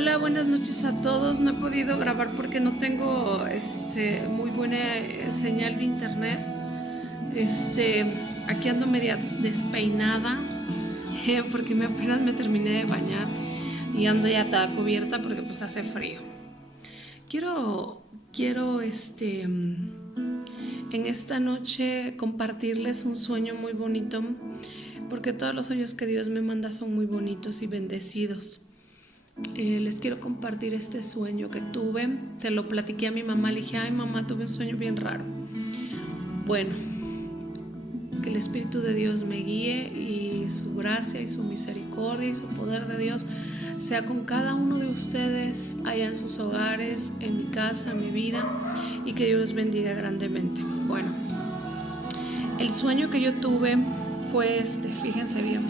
Hola, buenas noches a todos. No he podido grabar porque no tengo muy buena señal de internet. Aquí ando media despeinada porque apenas me terminé de bañar y ando ya toda cubierta porque pues hace frío. Quiero en esta noche compartirles un sueño muy bonito, porque todos los sueños que Dios me manda son muy bonitos y bendecidos. Les quiero compartir este sueño que tuve. Se lo platiqué a mi mamá, le dije: ay mamá, tuve un sueño bien raro. Bueno, que el Espíritu de Dios me guíe y su gracia y su misericordia y su poder de Dios sea con cada uno de ustedes allá en sus hogares, en mi casa, en mi vida, y que Dios los bendiga grandemente. Bueno, el sueño que yo tuve fue fíjense bien.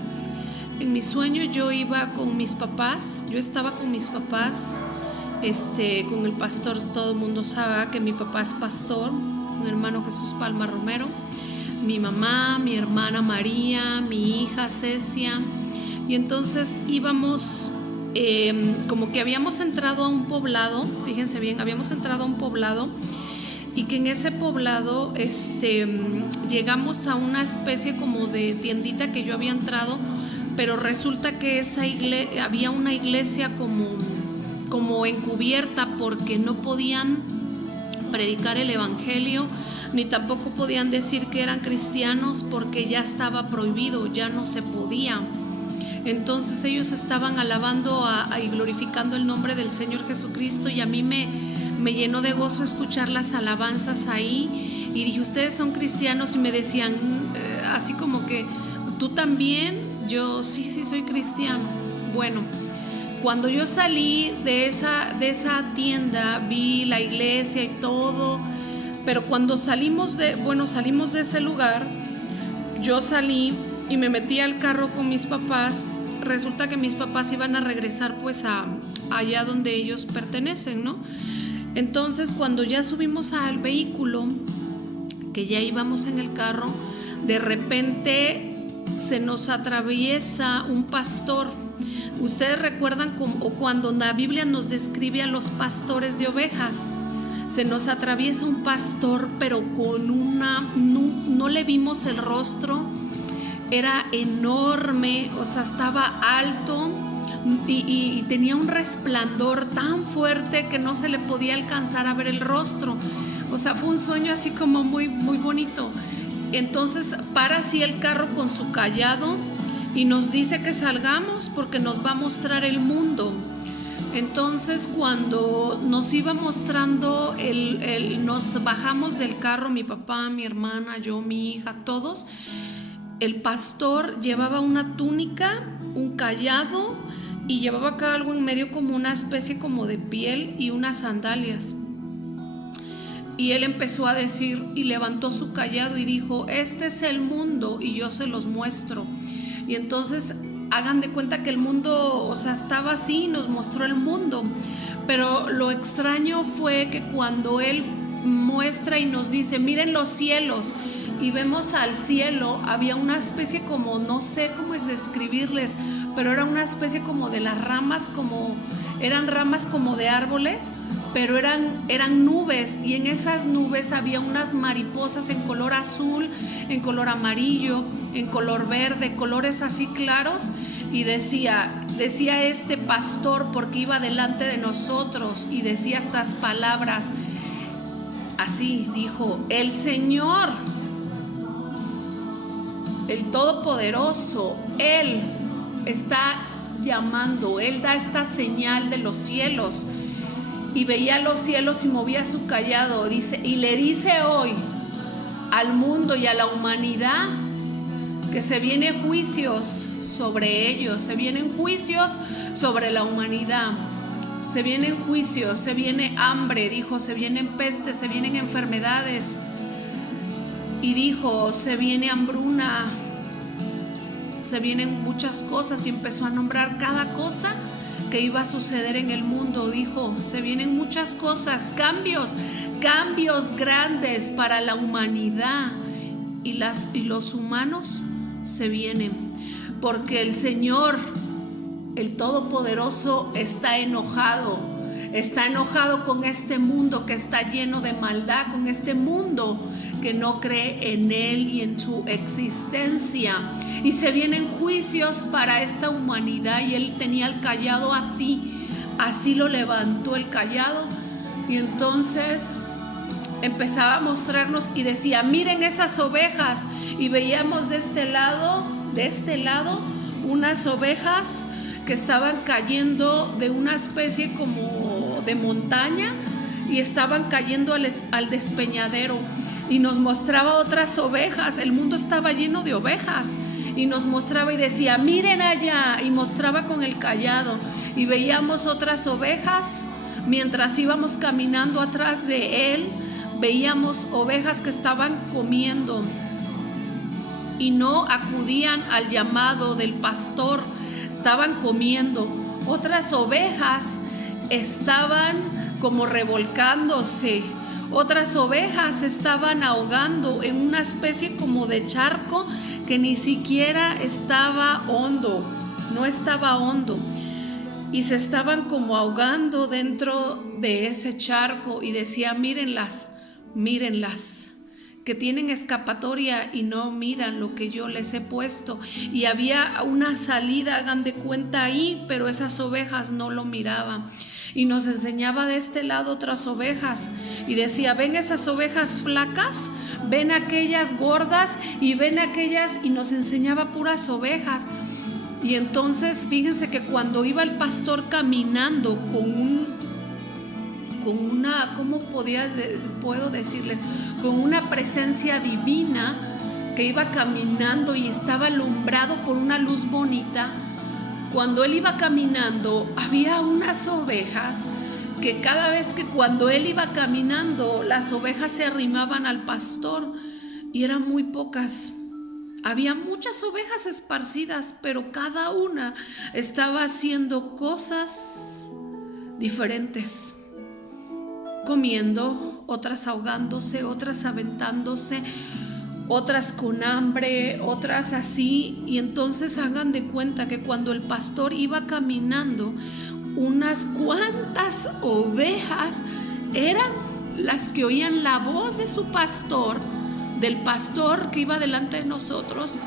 En mi sueño yo iba con mis papás, yo estaba con mis papás, con el pastor. Todo el mundo sabe que mi papá es pastor, mi hermano Jesús Palma Romero, mi mamá, mi hermana María, mi hija Cecia, y entonces íbamos, como que habíamos entrado a un poblado, fíjense bien, habíamos entrado a un poblado, y que en ese poblado llegamos a una especie como de tiendita que yo había entrado, pero resulta que había una iglesia como encubierta, porque no podían predicar el evangelio, ni tampoco podían decir que eran cristianos, porque ya estaba prohibido, ya no se podía. Entonces ellos estaban alabando y glorificando el nombre del Señor Jesucristo, y a mí me llenó de gozo escuchar las alabanzas ahí, y dije: ustedes son cristianos, y me decían así como que: ¿tú también? Yo sí soy cristiano. Bueno, cuando yo salí de esa tienda, vi la iglesia y todo, pero cuando salimos de ese lugar, yo salí y me metí al carro con mis papás. Resulta que mis papás iban a regresar pues allá donde ellos pertenecen, ¿no? Entonces, cuando ya subimos al vehículo, que ya íbamos en el carro, de repente se nos atraviesa un pastor. Ustedes recuerdan cuando la Biblia nos describe a los pastores de ovejas. Se nos atraviesa un pastor, pero no le vimos el rostro. Era enorme, o sea, estaba alto y tenía un resplandor tan fuerte que no se le podía alcanzar a ver el rostro. O sea, fue un sueño así como muy, muy bonito. Entonces para así el carro con su cayado y nos dice que salgamos porque nos va a mostrar el mundo. Entonces, cuando nos iba mostrando, nos bajamos del carro, mi papá, mi hermana, yo, mi hija, todos. El pastor llevaba una túnica, un cayado, y llevaba acá algo en medio como una especie como de piel y unas sandalias. Y él empezó a decir, y levantó su cayado y dijo: este es el mundo y yo se los muestro. Y entonces hagan de cuenta que el mundo, o sea, estaba así, nos mostró el mundo. Pero lo extraño fue que cuando él muestra y nos dice: miren los cielos, y vemos al cielo, había una especie como, no sé cómo describirles, pero era una especie como de las ramas, eran ramas como de árboles, pero eran nubes, y en esas nubes había unas mariposas en color azul, en color amarillo, en color verde, colores así claros. Y decía este pastor, porque iba delante de nosotros, y decía estas palabras así, dijo: el Señor, el Todopoderoso, Él está llamando, Él da esta señal de los cielos. Y veía los cielos y movía su cayado, dice, y le dice hoy al mundo y a la humanidad que se vienen juicios sobre ellos, se vienen juicios sobre la humanidad, se vienen juicios, se viene hambre, dijo, se vienen pestes, se vienen enfermedades, y dijo: se viene hambruna, se vienen muchas cosas, y empezó a nombrar cada cosa que iba a suceder en el mundo. Dijo: se vienen muchas cosas, cambios grandes para la humanidad, y los humanos se vienen, porque el Señor el Todopoderoso está enojado. Está enojado con este mundo que está lleno de maldad, con este mundo que no cree en Él y en su existencia. Y se vienen juicios para esta humanidad, y Él tenía el cayado así lo levantó el cayado, y entonces empezaba a mostrarnos y decía: miren esas ovejas. Y veíamos de este lado unas ovejas que estaban cayendo de una especie como de montaña y estaban cayendo al despeñadero, y nos mostraba otras ovejas. El mundo estaba lleno de ovejas y nos mostraba y decía: miren allá, y mostraba con el cayado, y veíamos otras ovejas. Mientras íbamos caminando atrás de él, veíamos ovejas que estaban comiendo y no acudían al llamado del pastor, estaban comiendo. Otras ovejas estaban como revolcándose, otras ovejas estaban ahogando en una especie como de charco que ni siquiera estaba hondo, no estaba hondo, y se estaban como ahogando dentro de ese charco. Y decía: mírenlas, que tienen escapatoria y no miran lo que yo les he puesto. Y había una salida, hagan de cuenta, ahí, pero esas ovejas no lo miraban. Y nos enseñaba de este lado otras ovejas y decía: ven esas ovejas flacas, ven aquellas gordas y ven aquellas, y nos enseñaba puras ovejas. Y entonces fíjense que cuando iba el pastor caminando con una, ¿cómo puedo decirles? Con una presencia divina, que iba caminando y estaba alumbrado por una luz bonita. Cuando él iba caminando, había unas ovejas que cada vez que cuando él iba caminando, las ovejas se arrimaban al pastor, y eran muy pocas. Había muchas ovejas esparcidas, pero cada una estaba haciendo cosas diferentes. Comiendo, otras ahogándose, otras aventándose, otras con hambre, otras así. Y entonces hagan de cuenta que cuando el pastor iba caminando, unas cuantas ovejas eran las que oían la voz de su pastor, del pastor que iba delante de nosotros,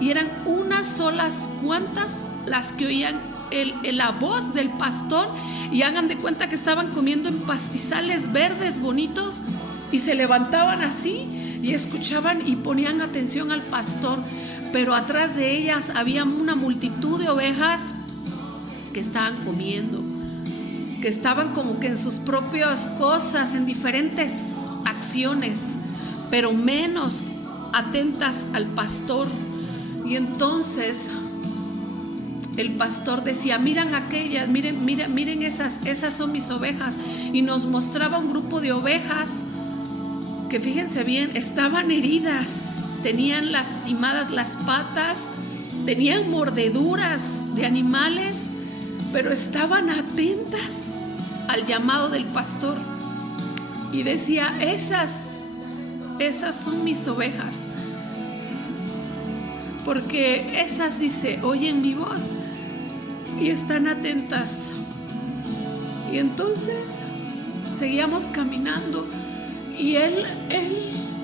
y eran unas solas cuantas las que oían la voz del pastor. Y hagan de cuenta que estaban comiendo en pastizales verdes bonitos, y se levantaban así y escuchaban y ponían atención al pastor, pero atrás de ellas había una multitud de ovejas que estaban comiendo, que estaban como que en sus propias cosas, en diferentes acciones, pero menos atentas al pastor. Y entonces el pastor decía: miren aquellas, miren esas son mis ovejas. Y nos mostraba un grupo de ovejas que, fíjense bien, estaban heridas, tenían lastimadas las patas, tenían mordeduras de animales, pero estaban atentas al llamado del pastor. Y decía: esas son mis ovejas, porque esas, dice, oyen mi voz y están atentas. Y entonces seguíamos caminando, y él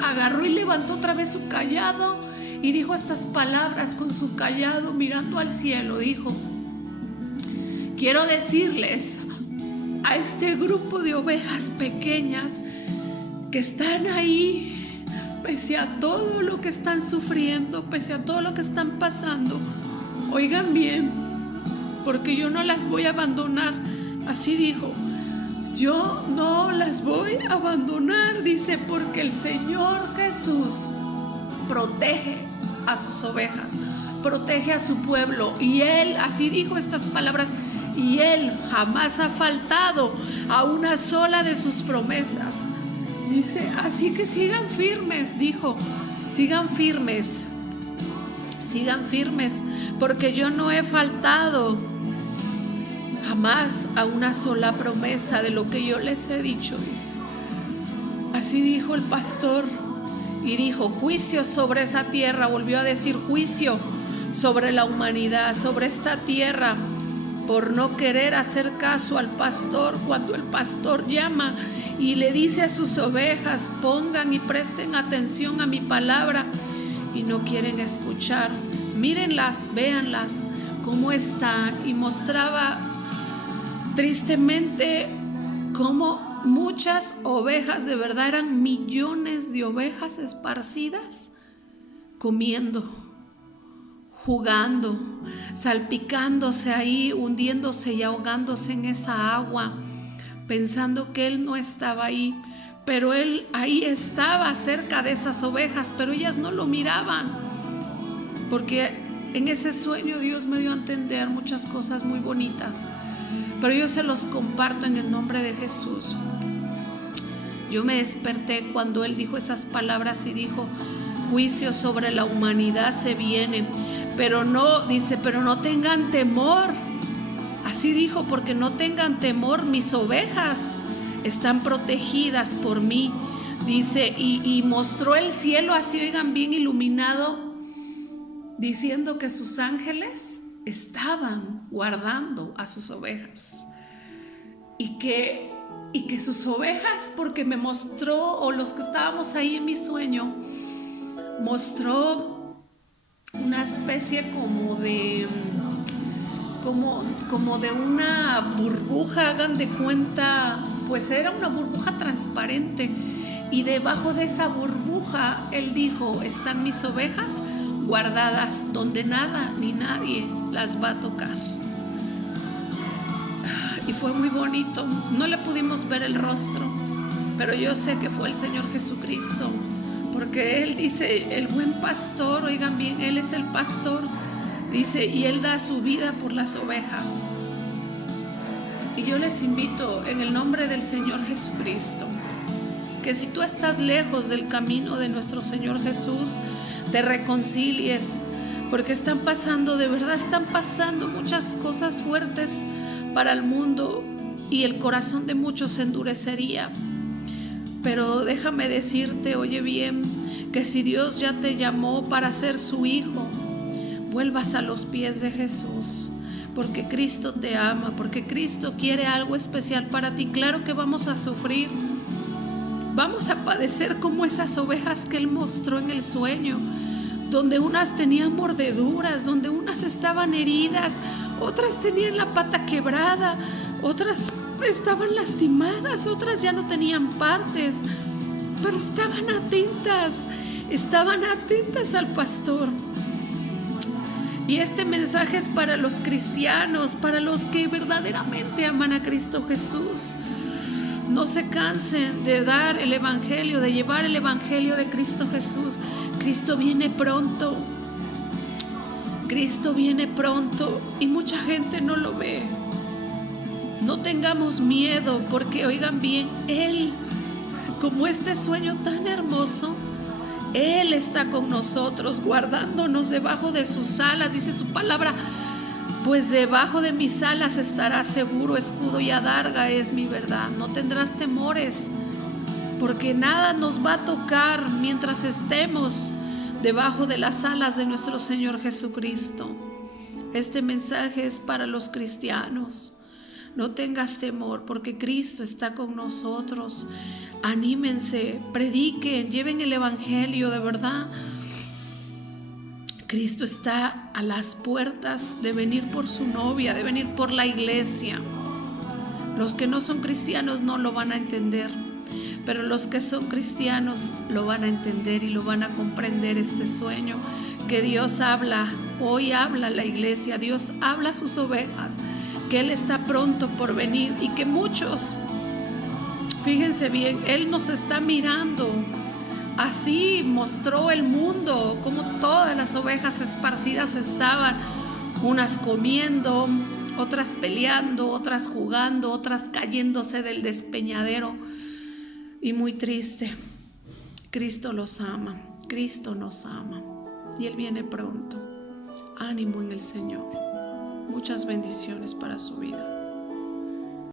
agarró y levantó otra vez su cayado y dijo estas palabras con su cayado mirando al cielo. Dijo: quiero decirles a este grupo de ovejas pequeñas que están ahí, pese a todo lo que están sufriendo, pese a todo lo que están pasando, oigan bien, porque yo no las voy a abandonar. Así dijo: yo no las voy a abandonar, dice, porque el Señor Jesús protege a sus ovejas, protege a su pueblo. Y Él, así dijo estas palabras, y Él jamás ha faltado a una sola de sus promesas. Dice: así que sigan firmes, dijo, sigan firmes, porque yo no he faltado jamás a una sola promesa de lo que yo les he dicho, dice. Así dijo el pastor, y dijo: juicio sobre esa tierra. Volvió a decir: juicio sobre la humanidad, sobre esta tierra. por no querer hacer caso al pastor cuando el pastor llama y le dice a sus ovejas: pongan y presten atención a mi palabra, y no quieren escuchar. Mírenlas, véanlas cómo están. Y mostraba tristemente cómo muchas ovejas, de verdad eran millones de ovejas esparcidas, comiendo, jugando, salpicándose ahí, hundiéndose y ahogándose en esa agua, pensando que él no estaba ahí, pero él ahí estaba cerca de esas ovejas, pero ellas no lo miraban, porque en ese sueño Dios me dio a entender muchas cosas muy bonitas, pero yo se los comparto en el nombre de Jesús. Yo me desperté cuando él dijo esas palabras y dijo: juicio sobre la humanidad se viene, pero no, dice, pero no tengan temor. Así dijo: porque no tengan temor, mis ovejas están protegidas por mí. Dice, y mostró el cielo así, oigan bien, iluminado, diciendo que sus ángeles estaban guardando a sus ovejas. Y que sus ovejas, porque me mostró, o los que estábamos ahí en mi sueño, mostró una especie como de una burbuja, hagan de cuenta, pues era una burbuja transparente, y debajo de esa burbuja él dijo: están mis ovejas guardadas, donde nada ni nadie las va a tocar. Y fue muy bonito. No le pudimos ver el rostro, pero yo sé que fue el Señor Jesucristo, porque él dice: el buen pastor, oigan bien, él es el pastor, dice, y él da su vida por las ovejas. Y yo les invito en el nombre del Señor Jesucristo, que si tú estás lejos del camino de nuestro Señor Jesús, te reconcilies, porque están pasando, de verdad están pasando muchas cosas fuertes para el mundo, y el corazón de muchos se endurecería. Pero déjame decirte, oye bien, que si Dios ya te llamó para ser su hijo, vuelvas a los pies de Jesús, porque Cristo te ama, porque Cristo quiere algo especial para ti. Claro que vamos a sufrir, vamos a padecer como esas ovejas que Él mostró en el sueño, donde unas tenían mordeduras, donde unas estaban heridas, otras tenían la pata quebrada, otras estaban lastimadas, otras ya no tenían partes, pero estaban atentas al pastor. Y este mensaje es para los cristianos, para los que verdaderamente aman a Cristo Jesús. No se cansen de dar el evangelio, de llevar el evangelio de Cristo Jesús. Cristo viene pronto. Cristo viene pronto y mucha gente no lo ve. No tengamos miedo, porque oigan bien, Él, como este sueño tan hermoso, Él está con nosotros, guardándonos debajo de sus alas. Dice su palabra: pues debajo de mis alas estarás seguro, escudo y adarga es mi verdad. No tendrás temores, porque nada nos va a tocar mientras estemos debajo de las alas de nuestro Señor Jesucristo. Este mensaje es para los cristianos. No tengas temor, porque Cristo está con nosotros. Anímense, prediquen, lleven el evangelio, de verdad. Cristo está a las puertas de venir por su novia, de venir por la iglesia. Los que no son cristianos no lo van a entender, pero los que son cristianos lo van a entender y lo van a comprender, este sueño que Dios habla. Hoy habla la iglesia, Dios habla a sus ovejas, que Él está pronto por venir, y que muchos, fíjense bien, Él nos está mirando. Así mostró el mundo, como todas las ovejas esparcidas estaban, unas comiendo, otras peleando, otras jugando, otras cayéndose del despeñadero, y muy triste. Cristo los ama, Cristo nos ama, y Él viene pronto. Ánimo en el Señor. Muchas bendiciones para su vida.